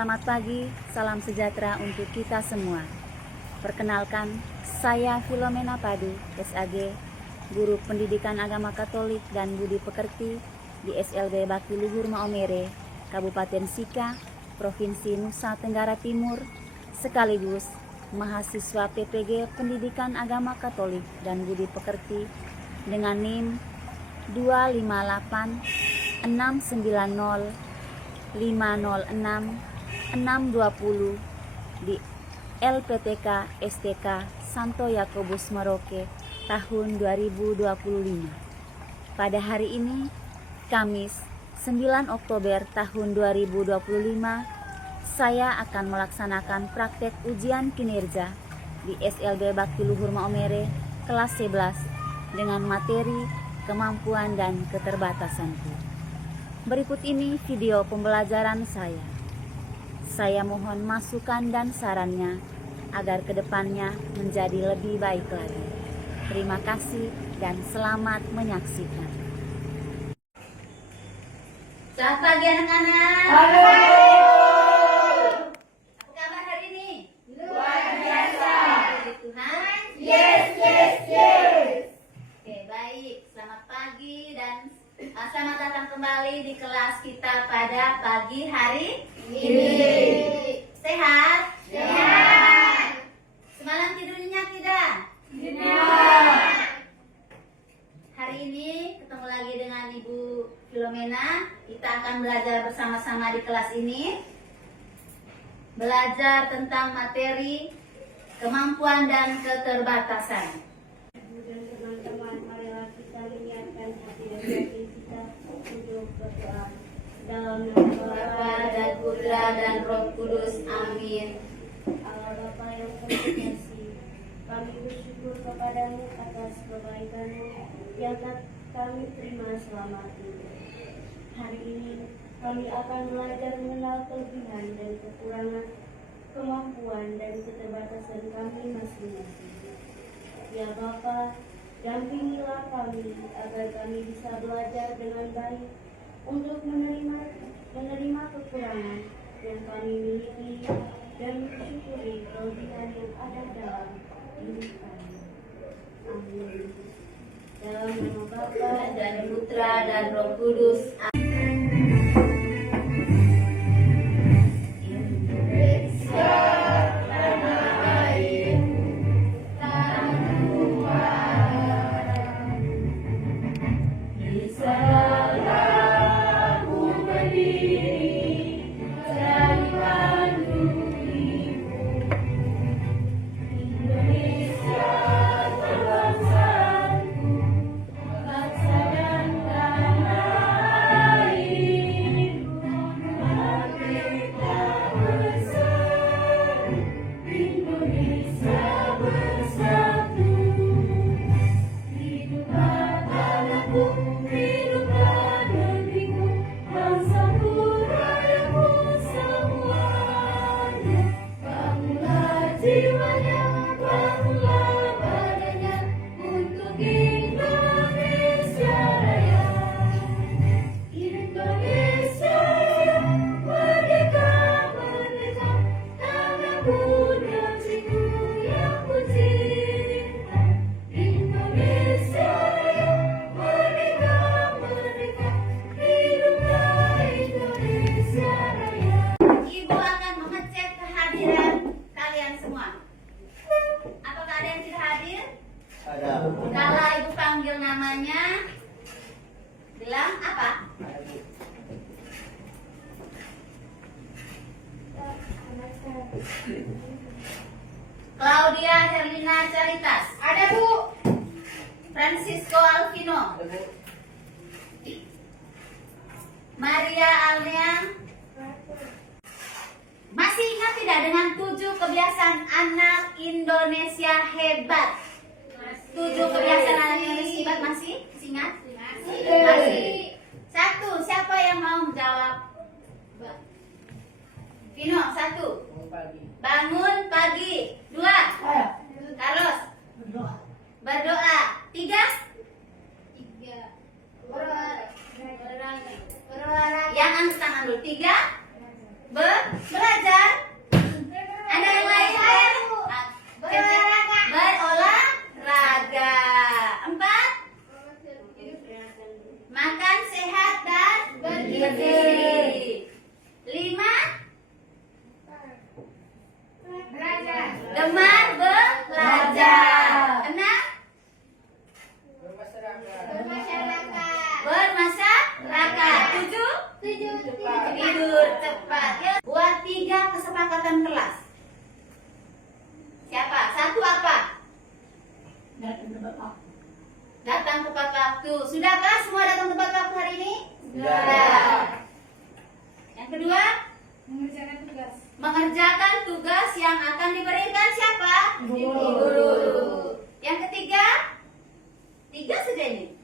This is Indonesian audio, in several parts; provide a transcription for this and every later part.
Selamat pagi, salam sejahtera untuk kita semua. Perkenalkan, saya Filomena Padu, SAG, Guru Pendidikan Agama Katolik dan Budi Pekerti di SLB Bakti Luhur Maomere, Kabupaten Sika, Provinsi Nusa Tenggara Timur, sekaligus mahasiswa PPG Pendidikan Agama Katolik dan Budi Pekerti dengan NIM 258 690 506 620 di LPTK STK Santo Yakobus Merauke tahun 2025. Pada hari ini, Kamis 9 Oktober tahun 2025, saya akan melaksanakan praktek ujian kinerja di SLB Bakti Luhur Maomere kelas 11 dengan materi kemampuan dan keterbatasanku. Berikut ini video pembelajaran saya. Saya mohon masukan dan sarannya agar kedepannya menjadi lebih baik lagi. Terima kasih dan selamat menyaksikan. Selamat pagi anak-anak. Halo. Apa kabar hari ini? Luar biasa. Puji Tuhan. Yes, yes, yes. Oke, baik. Selamat pagi dan selamat datang kembali di kelas kita pada pagi hari ini. Sehat? Sehat. Semalam tidur nyenyak tidak? Benar. Hari ini ketemu lagi dengan Ibu Filomena. Kita akan belajar bersama-sama di kelas ini. Belajar tentang materi kemampuan dan keterbatasan. Dan teman-teman, marilah kita menyiapkan hati dan hati kita untuk berdoa. Dalam nama Bapa dan Putra dan Roh Kudus. Amin. Allah Bapa yang penuh kasih, kami bersyukur kepadamu atas kebaikanmu yang kami terima selama ini. Hari ini kami akan belajar mengenal kelebihan dan kekurangan, kemampuan dan keterbatasan kami masing-masing. Ya Bapa, dampingilah kami agar kami bisa belajar dengan baik untuk menerima kekurangan yang kami miliki dan mensyukuri kelebihan yang ada dalam hidup kami. Amin. Dalam nama Bapa Dan Putra dan Roh Kudus. Ibu akan mengecek kehadiran kalian semua. Apakah ada yang tidak hadir? Ada. Kalau ibu panggil namanya, bilang apa? Claudia Herlina Caritas. Ada Bu. Francisco Alvino. Maria Alneang. Masih ingat tidak dengan 7 kebiasaan anak Indonesia hebat? 7 kebiasaan anak Indonesia hebat masih ingat? Masih. 1, siapa yang mau menjawab? Vino, 1. Bangun pagi. 2. Carlos. Berdoa. 3. Yang angkat tangan dulu. 3. Belajar. keberangkatan kelas? Siapa? Satu apa? Datang tepat waktu. Sudahkah semua datang tepat waktu hari ini? Sudah. Yang kedua, mengerjakan tugas yang akan diberikan siapa? Guru. Yang ketiga, tiga saja ini.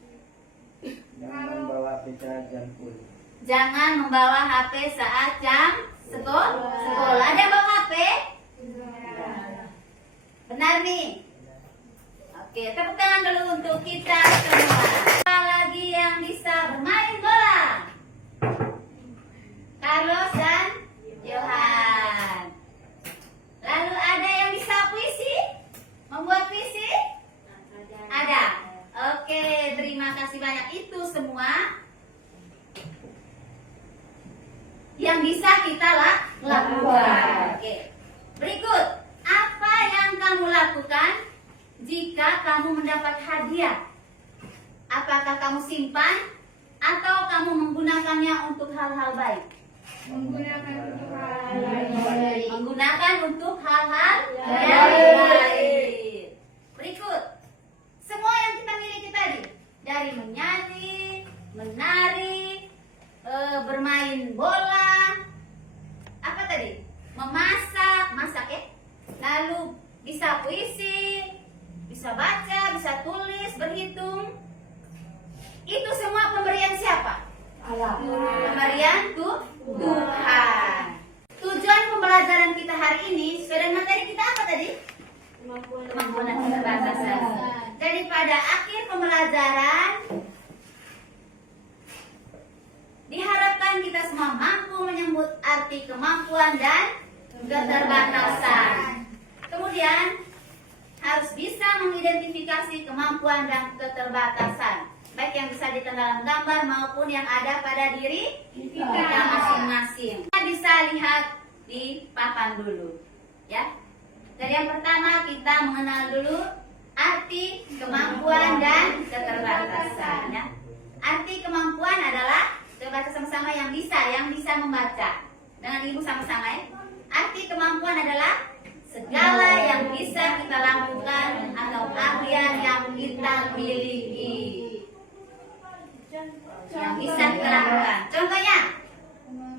Jangan membawa pita jam kuliah. Jangan membawa HP saat jam sekolah. Ada yang bawa HP? Benar nih. Oke, tepuk tangan dulu untuk kita semua. Siapa lagi yang bisa bermain bola? Carlos dan Johan. Lalu ada yang bisa puisi? Membuat puisi? Ada. Oke, terima kasih banyak. Itu semua yang bisa kita lakukan. Oke. Berikut, apa yang kamu lakukan jika kamu mendapat hadiah? Apakah kamu simpan atau kamu menggunakannya untuk hal-hal baik? Menggunakan untuk hal-hal baik. Berikut, semua yang kita miliki tadi, dari menyanyi, menari, bermain bola, apa tadi? Masak ya. Lalu bisa puisi, bisa baca, bisa tulis, berhitung. Itu semua pemberian siapa? Pemberian Tuhan. Tujuan pembelajaran kita hari ini, sesuai dengan materi kita apa tadi? Kemampuan dan keterbatasan. Jadi pada akhir pembelajaran diharapkan kita semua mampu menyebut arti kemampuan dan keterbatasan. Kemudian harus bisa mengidentifikasi kemampuan dan keterbatasan, baik yang bisa dilihat dalam gambar maupun yang ada pada diri kita masing-masing. Kita bisa lihat di papan dulu, ya. Jadi yang pertama kita mengenal dulu arti kemampuan dan keterbatasan, ya. Arti kemampuan adalah, kita baca sama-sama yang bisa membaca. Dengan ibu sama-sama ya. Arti kemampuan adalah segala yang bisa kita lakukan atau keahlian yang kita miliki. Yang bisa kita lakukan. Contohnya,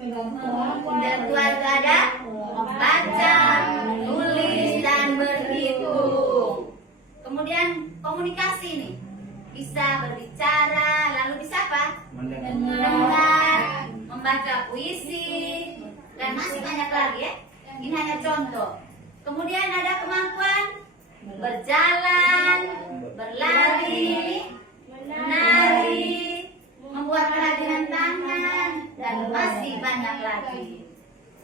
intelektual ada membaca, menulis, dan berhitung. Kemudian komunikasi nih, bisa berbicara, lalu bisa apa? Mendengar, membaca puisi, dan masih banyak lagi ya. Ini hanya contoh. Kemudian ada kemampuan berjalan, berlari, menari, membuat kerajinan tangan, dan masih banyak lagi.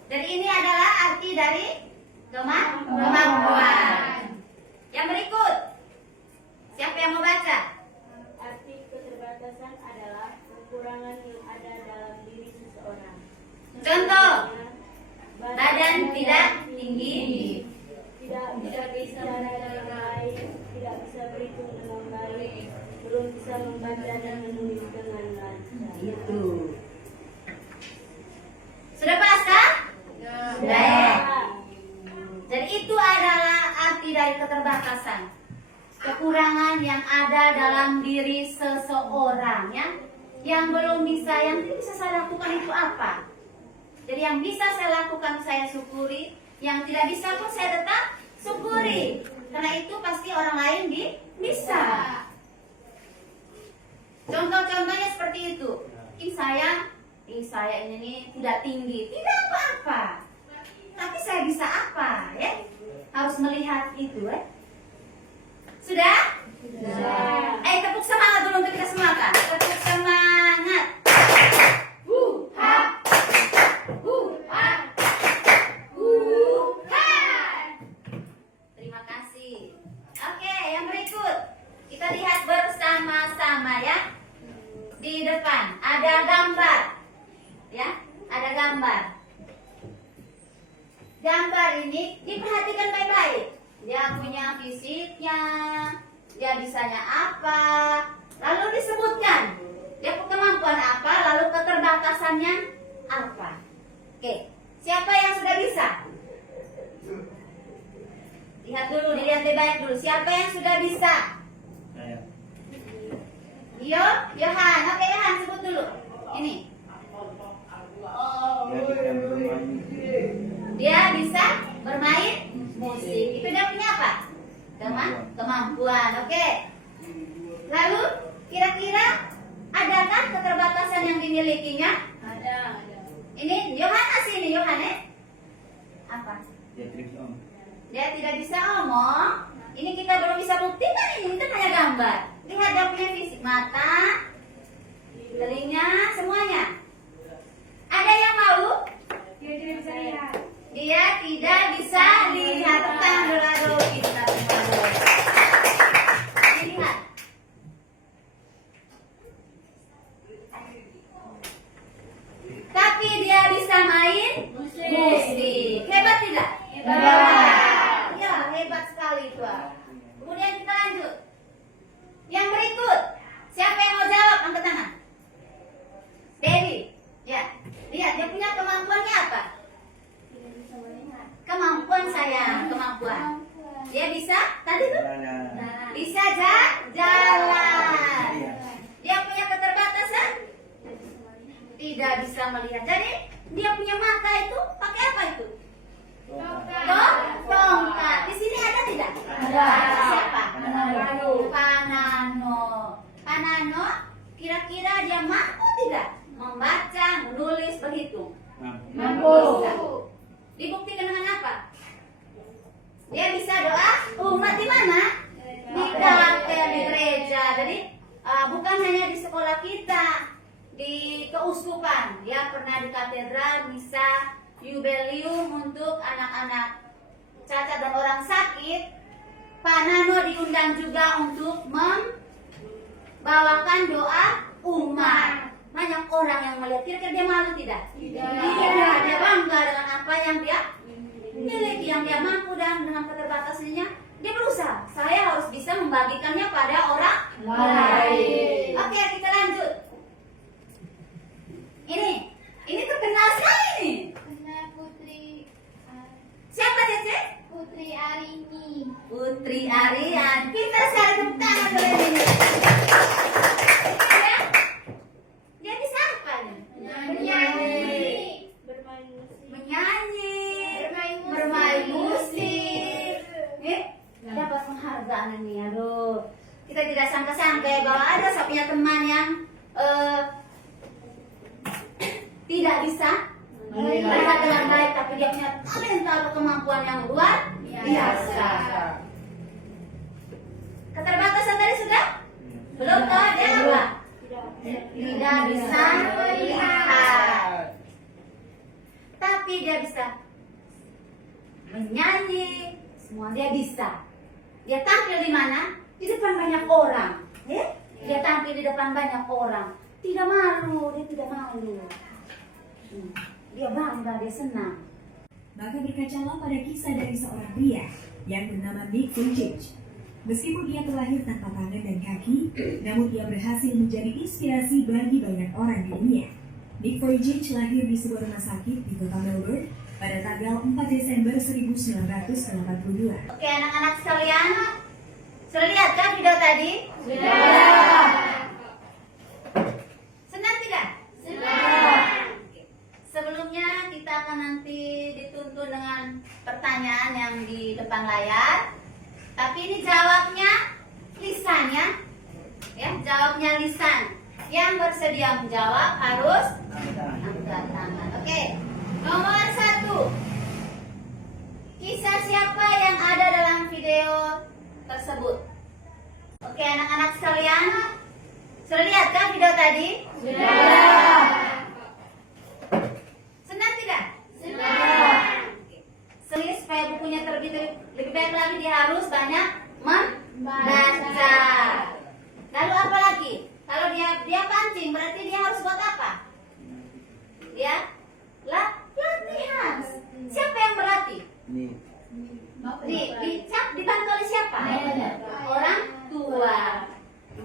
Dan ini adalah arti dari kemampuan. Yang berikut, siapa yang mau baca? Arti keterbatasan adalah kekurangan yang ada dalam diri seseorang. Contoh, badan tidak tinggi, tidak bisa bicara dengan baik, tidak bisa berhitung dengan baik, belum bisa membaca dan menulis dengan lancar. itu. Sudah pasang? Sudah ya? Jadi itu adalah arti dari keterbatasan. Kekurangan yang ada dalam diri seseorang ya. Yang belum bisa, yang tidak bisa saya lakukan itu apa? Jadi yang bisa saya lakukan saya syukuri, yang tidak bisa pun saya tetap syukuri. Karena itu pasti orang lain bisa. Contoh-contohnya seperti itu. Mungkin saya ini tidak tinggi, tidak apa-apa. Tapi saya bisa apa ya? Harus melihat itu ya. Sudah? Sudah. Tepuk semangat dulu untuk kita semua kan? Tepuk semangat. Ha. Ha. Ha. Terima kasih. Oke, yang berikut kita lihat bersama-sama ya. Di depan ada gambar, ya, ada gambar. Gambar ini diperhatikan baik-baik. Dia punya fisiknya, dia bisanya apa, lalu disebutkan. Dia kemampuan apa, lalu keterbatasannya apa. Oke, siapa yang sudah bisa? lebih baik dulu. Siapa yang sudah bisa? Saya. Yohan. Oke, Yohan sebut dulu. Ini. Jadi yang bermain Dia bisa bermain musik. Itu dia punya apa? Kemampuan. Oke. Lalu kira-kira adakah keterbatasan yang dimilikinya? Ada. Ini Yohan ini Yohan apa? dia trik om. Dia tidak bisa omong. Ini kita belum bisa buktikan, ini kan hanya gambar. Lihat dia punya fisik, mata, telinga, semuanya. Ada yang mau? Dia tidak bisa lihat. Dia tidak bisa lihat. Tangan dulu kita semua dulu. Lihat. Tapi dia bisa main musik. Hebat tidak? Hebat. Ya, hebat sekali itu. Kemudian kita lanjut. Yang berikut, siapa yang mau jawab? Angkat tangan. Dewi. Ya. Lihat dia punya kemampuannya apa? Tidak bisa melihat. Kemampuan sayang, kemampuan. Dia bisa tadi tuh? Jalan. Bisa jalan. Iya. Dia punya keterbatasan? Tidak bisa melihat. Jadi dia punya mata itu pakai apa itu? Tongkat. Di sini ada tidak? Ada. Siapa? Panano. Panano. Kira-kira dia mampu tidak membaca, menulis, berhitung? Mampu. Bisa. Dibuktikan dengan apa? Dia bisa doa umat di mana? Di kapel, di gereja. Jadi bukan hanya di sekolah kita, di keuskupan. Dia pernah di katedral misa jubileum untuk anak-anak cacat dan orang sakit. Pak Nano diundang juga untuk membawakan doa umat. Banyak orang yang melihat. Kira-kira dia malu tidak? Tidak. Dia bangga dengan apa yang dia miliki, yang dia mampu, dan dengan keterbatasannya dia berusaha. Saya harus bisa membagikannya pada orang lain. Oke, kita lanjut. Ini terkenal sekali nih. Benar Putri. Siapa Cece? Putri Arini. Putri Arian. Kita cari tepuk tangan dulu ini. Ya? Dia bisa apa nih? Menyanyi. Bermain musik. Menyanyi. Bermain musik. Bermain musik. Dapat penghargaan ini. Aduh. Kita tidak sangka-sangka ya bahwa ada saya punya teman yang tidak bisa melihat dengan baik, tapi dia punya talenta atau kemampuan yang luar biasa. Keterbatasan tadi sudah? Belum tahu dia apa? Tidak bisa melihat, tapi dia bisa menyanyi. Semua dia bisa. Dia tampil di mana? Di depan banyak orang. Ya? Dia tampil di depan banyak orang. Tidak malu, dia tidak malu. Dia bangga, dia senang. Maka berkacalah pada kisah dari seorang pria yang bernama Nick Vujicic. Meskipun dia terlahir tanpa tangan dan kaki, namun dia berhasil menjadi inspirasi bagi banyak orang di dunia. Nick Vujicic lahir di sebuah rumah sakit di kota Melbourne pada tanggal 4 Desember 1982. Oke, anak-anak sekalian, sudah lihat kan video tadi? Sudah. Senang tidak? Sudah. Sebelumnya kita akan nanti dituntun dengan pertanyaan yang di depan layar. Tapi ini jawabnya lisannya, ya, jawabnya lisan. Yang bersedia menjawab harus angkat tangan. Oke, nomor 1. Kisah siapa yang ada dalam video tersebut? Oke, anak-anak sekalian, sudah lihat kan video tadi? Sudah. Senang tidak? Sudah. Jadi supaya bukunya terbit lebih baik lagi, dia harus banyak membaca. Lalu apa lagi? Kalau dia pancing, berarti dia harus buat apa? Ya, latihan. Siapa yang berlatih? Dibantu oleh siapa? Orang tua.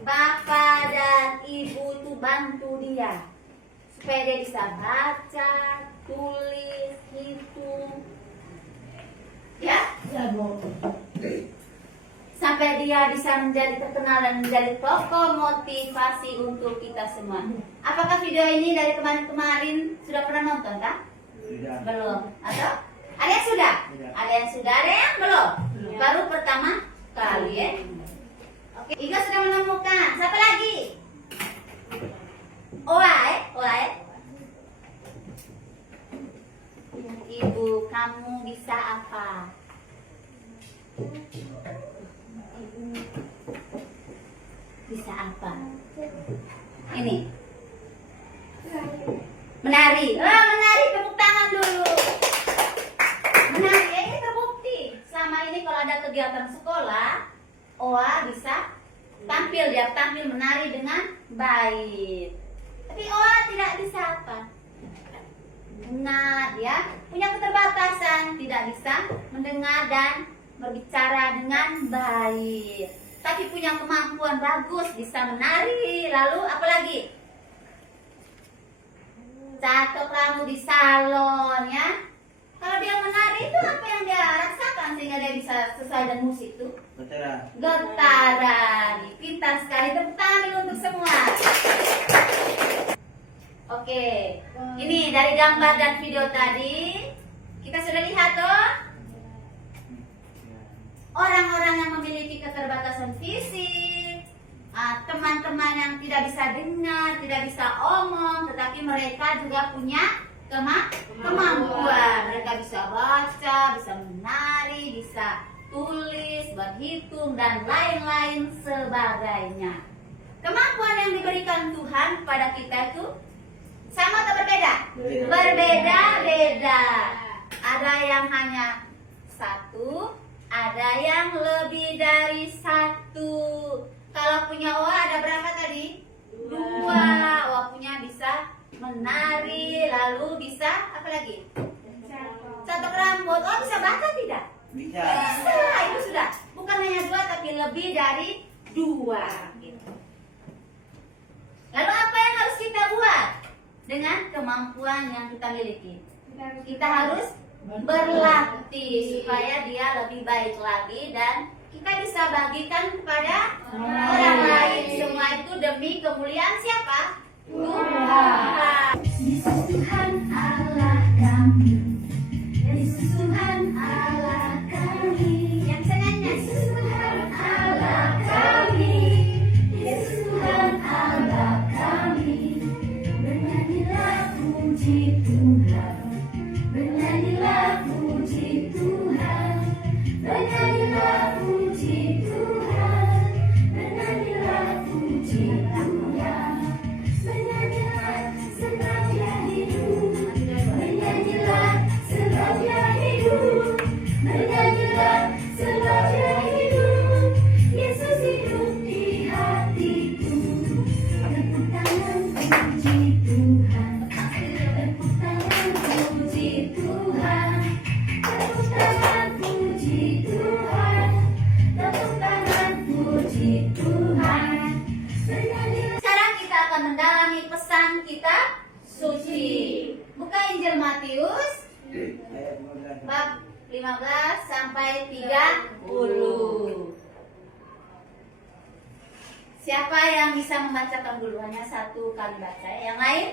Bapak dan ibu itu bantu dia supaya dia bisa baca, tulis, hitung. Ya? sampai dia bisa menjadi terkenal dan menjadi tokoh motivasi untuk kita semua. Apakah video ini dari kemarin-kemarin sudah pernah nonton kah? Sudah. Belum. Atau ada yang sudah? Tidak. Ada yang sudah, ada yang belum? Baru pertama kali ya. Oke, Iga sudah menemukan. Siapa lagi? Oai. Ibu, kamu bisa apa? Bisa apa? Ini. Menari. Menari, tepuk tangan dulu. Menari, ini terbukti. Selama ini kalau ada kegiatan sekolah, Oa bisa tampil, dia tampil menari dengan baik. Tapi Oa tidak bisa apa? Nah, dia punya keterbatasan, tidak bisa mendengar dan berbicara dengan baik. Tapi punya kemampuan bagus, bisa menari. Lalu apa lagi? Catok rambut di salon ya. Kalau dia menari itu apa yang dia rasakan sehingga dia bisa sesuai dengan musik itu? Getaran. Pintar sekali, tepuk tangan dulu untuk semua. Oke, ini dari gambar dan video tadi kita sudah lihat tuh orang-orang yang memiliki keterbatasan fisik, teman-teman yang tidak bisa dengar, tidak bisa omong, tetapi mereka juga punya kemampuan. Mereka bisa baca, bisa menari, bisa tulis, berhitung, dan lain-lain sebagainya. Kemampuan yang diberikan Tuhan kepada kita itu sama atau berbeda? Berbeda-beda. Ada yang hanya satu, ada yang lebih dari satu. Kalau punya Oa ada berapa tadi? Dua. Oa punya bisa menari, lalu bisa apa lagi? Catok rambut. Oa bisa baca tidak? Bisa. Bisa, itu sudah. Bukan hanya dua, tapi lebih dari dua. Gitu. Lalu apa yang harus kita buat dengan kemampuan yang kita miliki? Kita harus berlatih supaya dia lebih baik lagi dan kita bisa bagikan kepada orang lain. Semua itu demi kemuliaan siapa? Tuhan. Yesus Tuhan Allah kami, Yesus Tuhan Allah kami, Yang bisa nyanyi. Yesus Tuhan Allah kami, Yesus Tuhan Allah kami. Bernyanyilah puji Tuhan, bernyanyilah puji Tuhan, bernyanyilah puji Tuhan, bernyanyilah puji Tuhan. Bernyanyilah sebab Dia hidup, bernyanyilah sebab Dia hidup, bernyanyilah sebab Dia hidup. Yesus hidup di hatiku. Tepuk tangan puji Tuhan, tepuk tangan puji Tuhan, tepuk tangan puji Tuhan, tepuk tangan puji Tuhan. Bernyanyilah. Sekarang kita akan mendalami pesan kitab suci. Buka Injil Matius Ayat 15. bab 15 sampai 30. Siapa yang bisa membacakan dulu? Hanya satu kali baca. Yang lain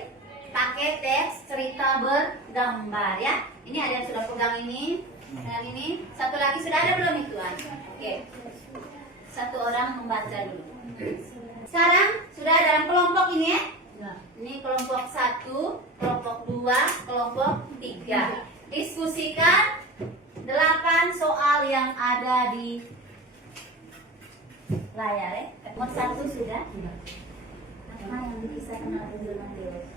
pakai teks cerita bergambar ya. Ini ada yang sudah pegang ini dengan ini. Satu lagi sudah ada belum itu? Oke. Satu orang membaca dulu. Sekarang sudah dalam kelompok ini ya. Ini kelompok 1, kelompok 2, kelompok 3. Diskusikan 8 soal yang ada di layar ya. Kelompok 1 sudah. Apa yang dikisahkan oleh Injil Matius?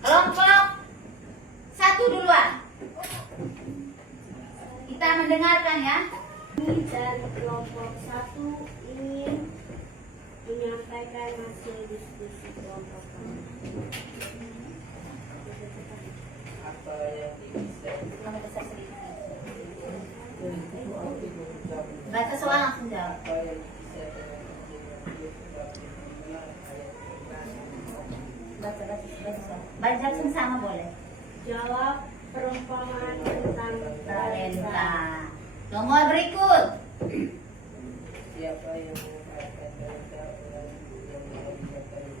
Kelompok 1 duluan. Kita mendengarkan ya. Kami dari kelompok 1 ingin menyampaikan hasil diskusi kelompok kami. Apa yang bisa Kami besar sedikit. Baca soal langsung jawab. apa yang bisa dengan Baca sama boleh. Jawab perumpamaan tentang Talenta. Nomor berikut. Siapa yang mengungkapkan talenta orang yang menerima talenta dan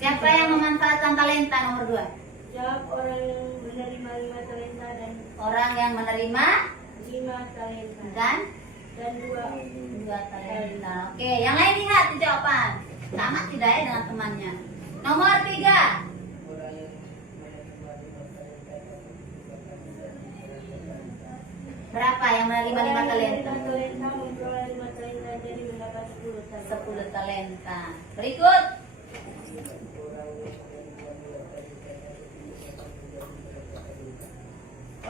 Siapa yang memanfaatkan talenta? Nomor 2. Jawab orang yang menerima 5 talenta dan Orang yang menerima 5 talenta dan dan 2 2 talenta. Oke, yang lain lihat di jawaban. Sama tidak ya dengan temannya? Nomor 3. orang yang menerima 5 talenta dan 2 talenta. Berapa yang menerima 5 talenta? talenta memperoleh 5 talenta jadi mendapat 10 talenta. 10 talenta. Berikut.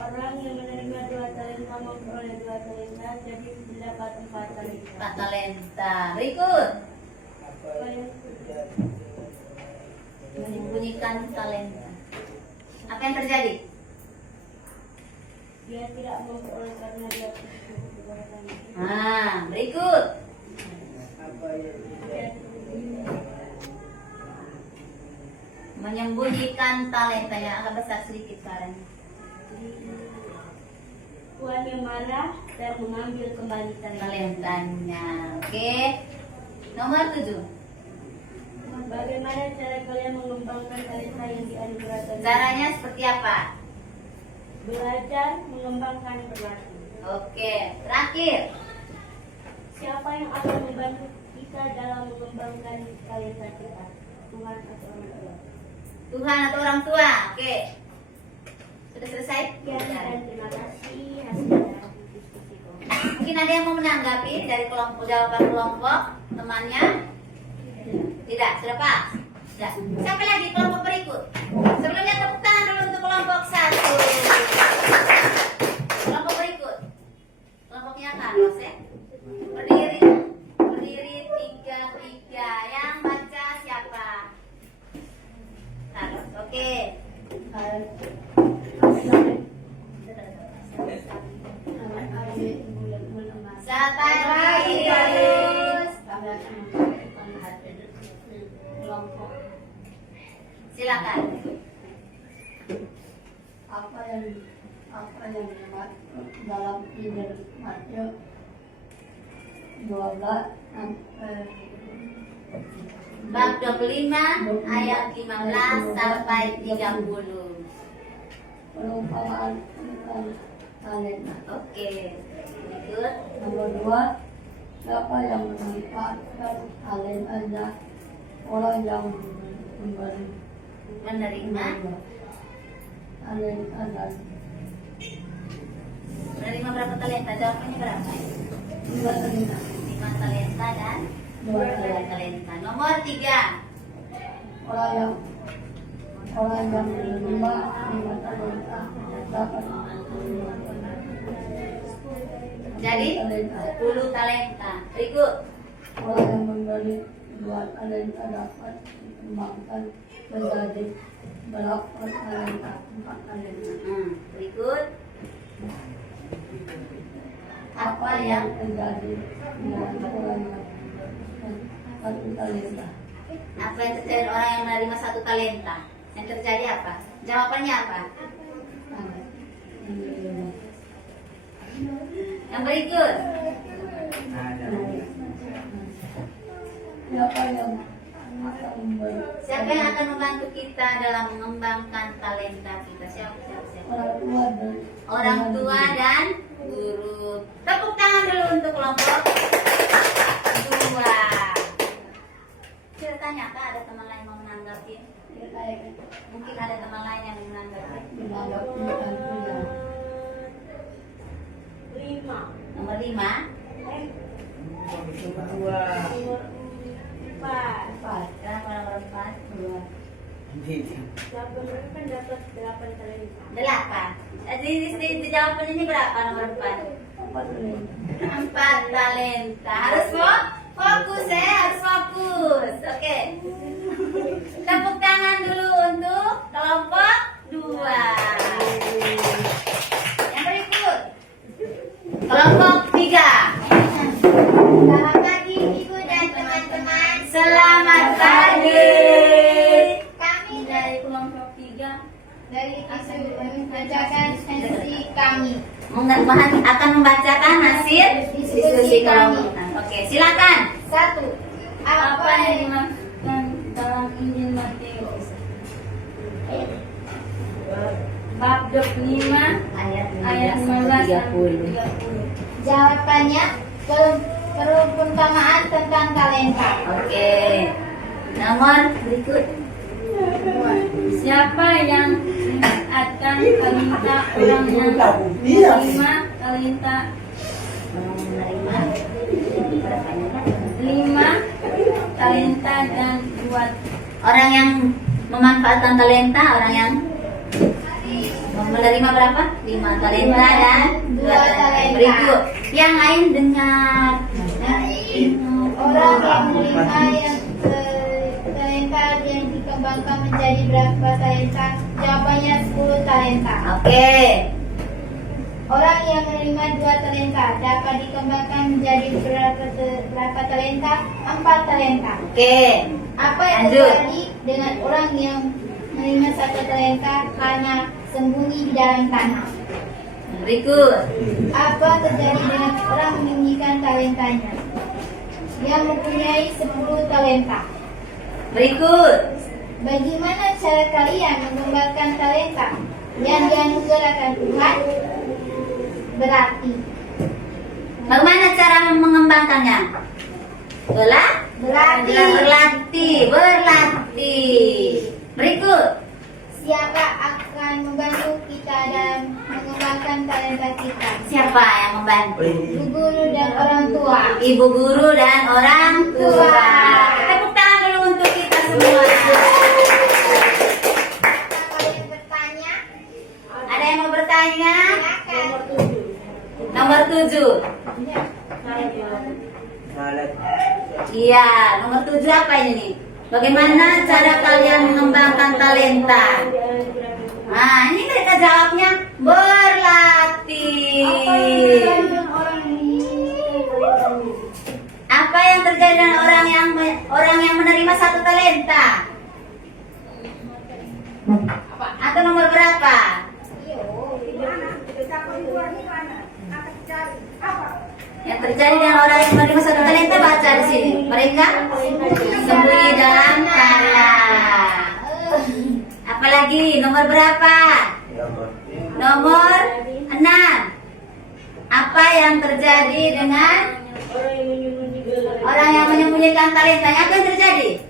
Orang yang menerima 2 talenta memperoleh 2 talenta jadi mendapat 4 talenta. 4 talenta. Berikut. Apa yang terjadi Menyembunyikan talenta. Apa yang terjadi? Dia tidak memperoleh karena dia kekurangan. Nah, berikut. apa yang Menyembunyikan talenta yang agak besar sedikit sekarang. Tuannya marah dan mengambil kembali talenta. Talentanya. Oke. Nomor 7. Bagaimana cara kalian mengembangkan talenta yang dianugerahkan? Caranya seperti apa? Belajar, mengembangkan, berlatih. Oke. Terakhir. Siapa yang akan membantu kita dalam mengembangkan talenta kita? Tuhan atau orang tua? Tuhan atau orang tua. Oke. Sudah selesai? Sekian dan terima kasih hasil dari diskusi kami. Mungkin ada yang mau menanggapi dari kelompok jawaban kelompok temannya? Tidak, sudah pas. Sudah. Siapa lagi kelompok berikut? Sebelumnya tepuk tangan dulu untuk kelompok 1. Kelompok berikut. Kelompoknya Carlos ya. Berdiri, berdiri 3-3. Yang baca siapa? Carlos. Oke. Siapa lagi Carlos? Silakan. Apa yang dalam Injil Matius 12 Bab 25 ayat 15 sampai 30. perumpamaan tentang talenta. Oke. Berikut. Nomor 2, siapa yang memanfaatkan talentanya? Orang yang memberi Menerima. talenta dan Menerima berapa talenta? Jawabannya berapa? 2 talenta. 5 talenta dan 2 2 talenta. Nomor 3. Orang yang menerima 5 talenta dapat Jadi 10 talenta. Berikut. orang yang memberi 2 talenta dapat dikembangkan menjadi 8 talenta, 4 talenta. Berikut. Apa yang terjadi dengan orang yang 1 talenta? Apa yang terjadi dengan orang yang menerima 1 talenta? Yang terjadi apa? Jawabannya apa? Yang berikut. Siapa yang akan memberi? Siapa yang akan membantu kita dalam mengembangkan talenta kita? Siapa? Orang tua dan Orang tua dan guru. Tepuk tangan dulu untuk kelompok 2. Ceritanya apa? Ada teman lain mau menanggapi? Mungkin ada teman lain yang mau menanggapi. Nomor 5. dua Kenapa nomor 4? kan dapat 8 talenta. 8. Di jawaban ini berapa nomor 4? 4 talenta. Harus fokus ya, harus fokus. Oke. Tepuk tangan dulu untuk kelompok 2. Yang berikut. Kelompok 3. Selamat pagi Ibu dan teman-teman. Selamat pagi. akan membacakan hasil diskusi kelompok. Oke, silakan. 1. Apa yang dimaksudkan dalam Injil Matius? Bab 25 ayat 15 sampai 30. Jawabannya perumpamaan tentang talenta. Oke. Nomor berikut. Siapa yang akan talenta orang yang menerima talenta? Menerima 5 talenta dan 2. orang yang memanfaatkan talenta, orang yang menerima berapa? 5 talenta dan 2 talenta. Berikut. Yang lain dengar. Orang yang menerima yang talenta yang dikembangkan menjadi berapa talenta? Jawabannya 10 talenta. Oke. Orang yang menerima 2 talenta dapat dikembangkan menjadi berapa talenta? 4 talenta. Oke. Apa yang Lanjut. terjadi dengan orang yang menerima 1 talenta hanya sembunyi di dalam tanah? Berikut. Apa terjadi dengan orang menyembunyikan talentanya? Yang mempunyai 10 talenta. Berikut. Bagaimana cara kalian mengembangkan talenta yang dianugerahkan Tuhan? Berarti Bagaimana cara mengembangkannya? Berlatih. Berikut. siapa akan membantu kita dalam mengembangkan talenta kita? Siapa yang membantu? Ibu guru dan orang tua. Ibu guru dan orang tua. Tepuk tangan dulu untuk kita semua. Kalian bertanya? Ada yang mau bertanya? Silakan. Nomor 7. Iya, nomor 7 apa ini nih? Bagaimana cara kalian mengembangkan talenta? Nah, ini mereka jawabnya berlatih. Apa yang terjadi dengan orang yang menerima 1 talenta? Atau nomor berapa? Yang terjadi dengan orang yang menerima 1 talenta, baca di sini. Mereka sembunyi dalam tanah. Apalagi nomor berapa? Nomor 6. Apa yang terjadi dengan orang yang menyembunyikan talentanya? Apa yang terjadi?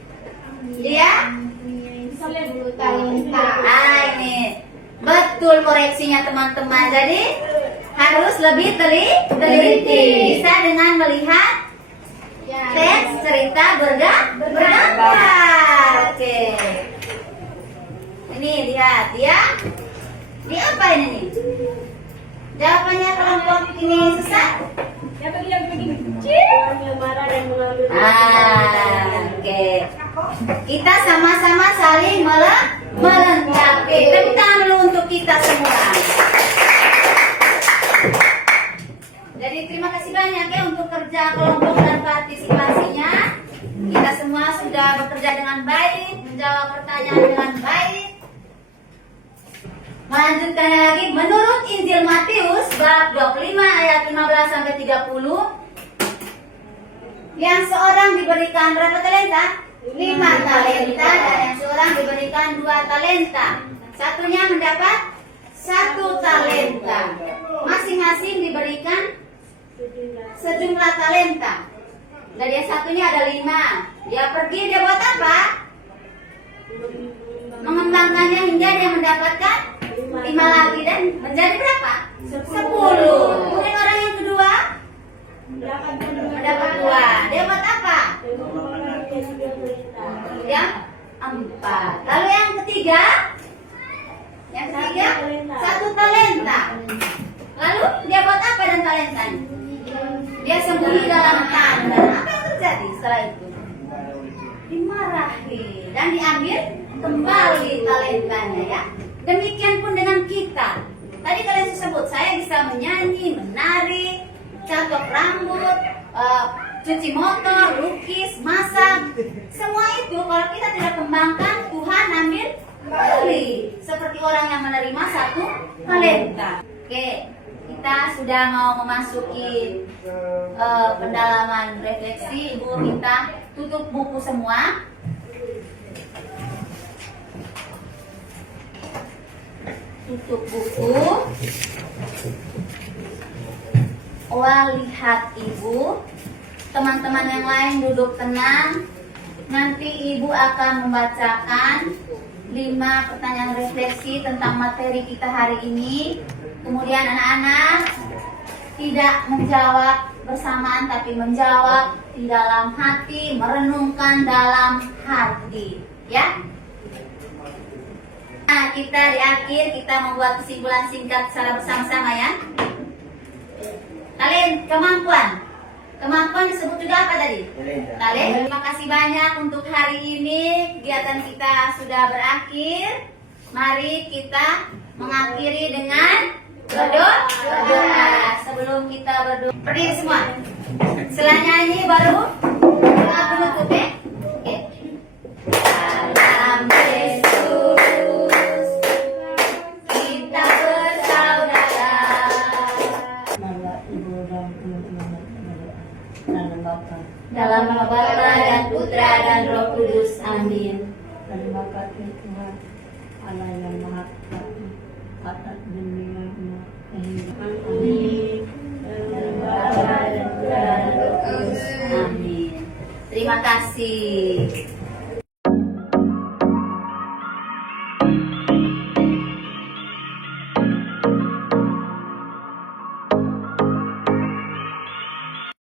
Dia? Talenta. Ini betul koreksinya teman-teman. Jadi harus lebih teliti. Bisa dengan melihat teks cerita bergambar. Oke. Ini lihat dia. Dia apa ini nih? Jawabannya kelompok ini sesat. Oke. Kita sama-sama saling melengkapi. Tepuk tangan dulu untuk kita semua. Jadi terima kasih banyak ya untuk kerja kelompok dan partisipasinya. Kita semua sudah bekerja dengan baik, menjawab pertanyaan dengan baik. Melanjutkan lagi, menurut Injil Matius bab 25 ayat 15 sampai 30, yang seorang diberikan berapa talenta? 5 talenta, dan yang seorang diberikan 2 talenta. Satunya mendapat 1 talenta. Masing-masing diberikan sejumlah talenta. Dari yang satunya ada 5. Dia pergi, dia buat apa? Mengembangkannya hingga dia mendapatkan 5 lagi dan menjadi berapa? 10. Kemudian orang yang kedua mendapat 2. Dia buat apa? Yang 4. Lalu yang ketiga? Yang ketiga 1 talenta. Lalu dia buat apa dan talentanya? Dia sembunyi dalam tanah. Apa yang terjadi setelah itu? Dimarahi dan diambil kembali talentanya ya. Demikian pun dengan kita. Tadi kalian sebut saya bisa menyanyi, menari, catok rambut, cuci motor, lukis, masak. Semua itu kalau kita tidak kembangkan, Tuhan ambil kembali. Seperti orang yang menerima 1 talenta. Oke, kita sudah mau memasuki pendalaman refleksi. Ibu minta tutup buku semua. Tutup buku. Lihat ibu. Teman-teman yang lain duduk tenang. Nanti ibu akan membacakan 5 pertanyaan refleksi tentang materi kita hari ini. Kemudian anak-anak tidak menjawab bersamaan tapi menjawab di dalam hati, merenungkan dalam hati, ya. Nah, kita di akhir kita membuat kesimpulan singkat secara bersama-sama, ya. Kalian kemampuan disebut juga apa tadi? Talent. Terima kasih banyak untuk hari ini. Kegiatan kita sudah berakhir. Mari kita mengakhiri dengan berdoa. Sebelum kita berdoa, berdiri semua. Setelah nyanyi baru doa penutup, ya. Oke. Dalam Yesus kita bersaudara. Nama Ibu dan teman-teman nama Bapa Dalam nama Bapa dan Putra dan Roh Kudus. Amin. dan Bapa Tuhan Allah yang Maha Kuasa atas dunia kehidupan. Amin. Dalam Bapa dan Putra dan Roh Kudus. Amin. Terima kasih.